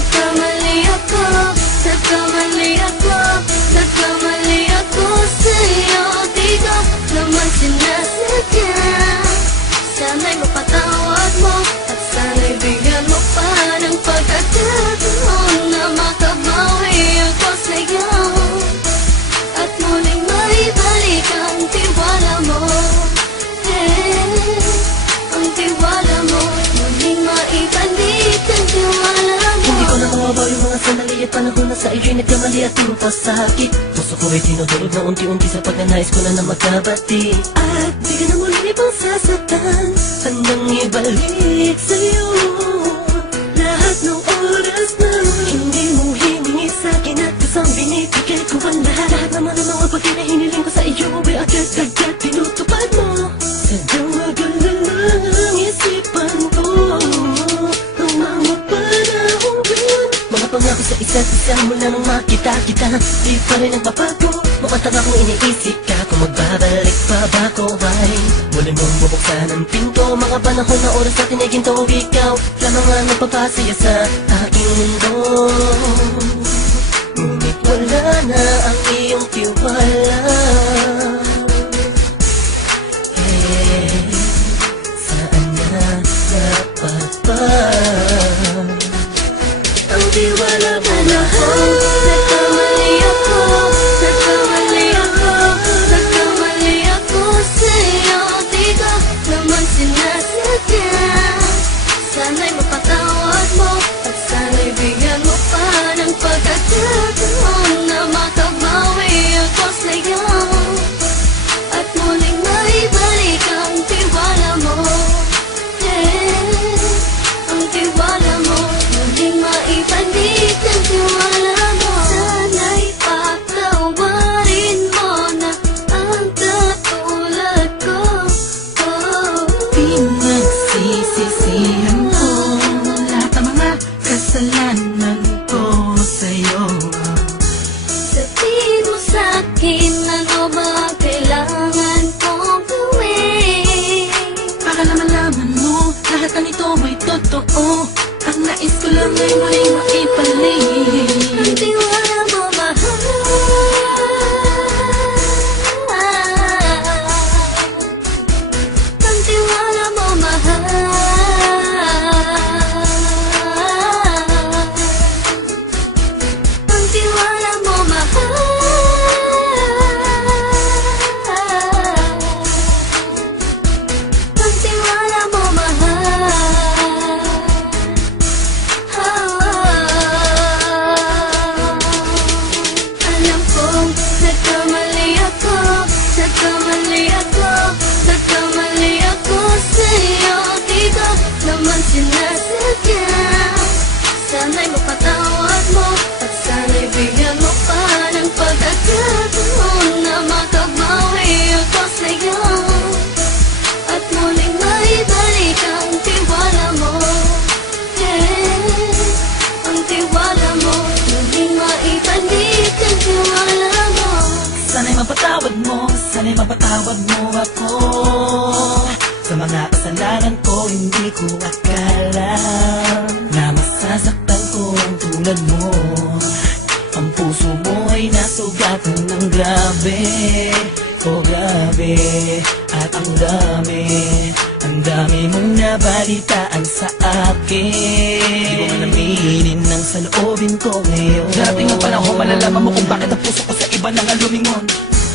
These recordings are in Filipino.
nagkamali ako, nagkamali ako, nagkamali ako sa'yo. Di ko naman sinasadya. Sana'y mapatawad mo at sana'y bigyan mo pa ng pagkakataon na makabawi ako sa'yo at muling maibalik ang tiwala mo. Ang tiwala mo, muling maibalik ang tiwala mo. Hindi ko na mawabaw yung mga sandali at panahon na sa iyo'y nagkamali at turo pa sakit. Puso ko ay tinudurog na unti-unti sa pagkanais ko na magkabati. At di ka na muling ibang sasaktan, handang ibalik sa'yo lahat ng oras na hindi mo hiningi sa'kin at kusang binibigay ko ang lahat. Lahat naman ng mga bagay na hiniling ko sa iyo ay agad-agad tinutupad mo. Sadyang magulo lang isipan ko ng mga panahong yun. Mga pangako sa isa't isa mula nang makita kita, di pa rin nagbabago. Mamatag akong iniisip ka kung magbabalik pa ba ko ay muli mong bubuksan ang pinto. Mga panahon na oras natin ay ginto, ikaw lamang ang nagpapasaya sa aking mundo. Ngunit wala na ang iyong tiwala. Saan na dapat ba ang tiwala mo mahal? Nagkamali ako, nagkamali ako, nagkamali ako sa'yo. Di ko naman sinasadya. Sana'y mapatawad mo at sana'y bigyan mo pa ng pagkakataon na makabawi ako sa'yo at muling maibalik ang tiwala mo. Ang tiwala mo, muling maibalik ang tiwala mo. Sana'y patawarin mo na ang katulad ko. Pinagsisisihan ko lahat ng mga kasalanan ko sa'yo. Sabihin mo sa'kin ano ba ang kailangan kong gawin Para malaman mo lahat ng ito ay totoo. Ang nais ko lang ay muling maibalik ang tiwala mo, mahal. Ang tiwala mo, mahal. Ang tiwala mo, mahal. Ang tiwala mo, mahal. Alam kong nagkamali ako, nagkamali ako, nagkamali ako sa'yo. Di ko naman sinasadya. Sana'y mapatawad mo at sana'y bigyan mo pa ng pagkakataon na makabawi ako sa'yo at muling maibalik ang tiwala mo. Ang tiwala mo, muling maibalik ang tiwala mo. Sana'y mapatawad mo, sana'y mapatawad mo ako sa mga kasalanan ko. Hindi ko akala na masasaktan ko ang tulad mo. Ang puso mo ay nasugatan ng grabe. Oh grabe, at ang dami mong nabalitaan sa akin. Di ko man aminin ang saloobin ko ngayon. Darating ang panahon, malalaman mo kung bakit ang puso ko sa iba nang alumingon.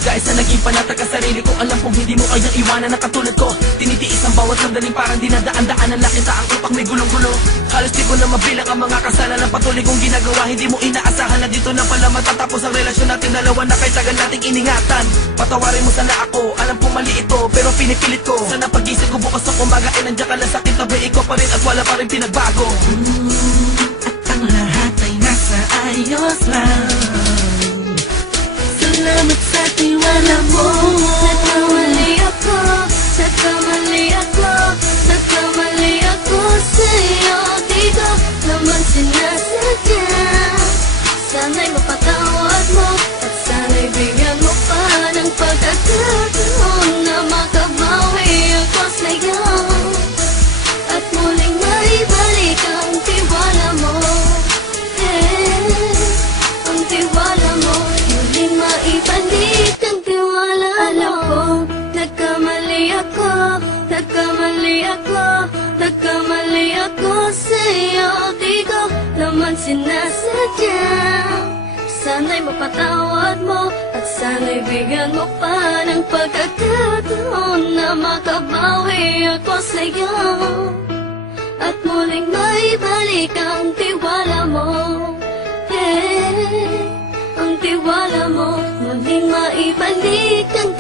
Dahil sa naging panatag ka sarili ko, alam kong hindi mo kayang iwanan na katulad ko. Tinitiis ang bawat sandaling parang dinadaan-daanan lang kita. Ang utak may gulong-gulo. Halos di ko na mabilang ang mga kasalanan patuloy kong ginagawa. Hindi mo inaasahan na dito na pala matatapos ang relasyon natin dalawa na kay tagal nating iningatan. Patawarin mo sana ako, alam kong mali ito pero pinipilit ko. Sana pag-isip ko bukas na kumaga ay nandiyan ka lang sa kitabi ko pa rin at wala pa rin pinagbago. At ang lahat ay nasa ayos lang. Salamat sa tiwala mo. Nagkamali ako, nagkamali ako, nagkamali ako sa'yo. Di ko naman sinasadya. Sana'y mapatawad mo at sana'y bigyan mo pa ng pagkakataon na makabawi ako sa'yo at muling maibalik ang tiwala mo. nagkamali ako sa'yo. Di ko naman sinasadya. Sana'y mapatawad mo at sana'y bigyan mo pa ng pagkakataon na makabawi ako sa'yo at muling maibalik ang tiwala mo. Ang tiwala mo, muling maibalik ang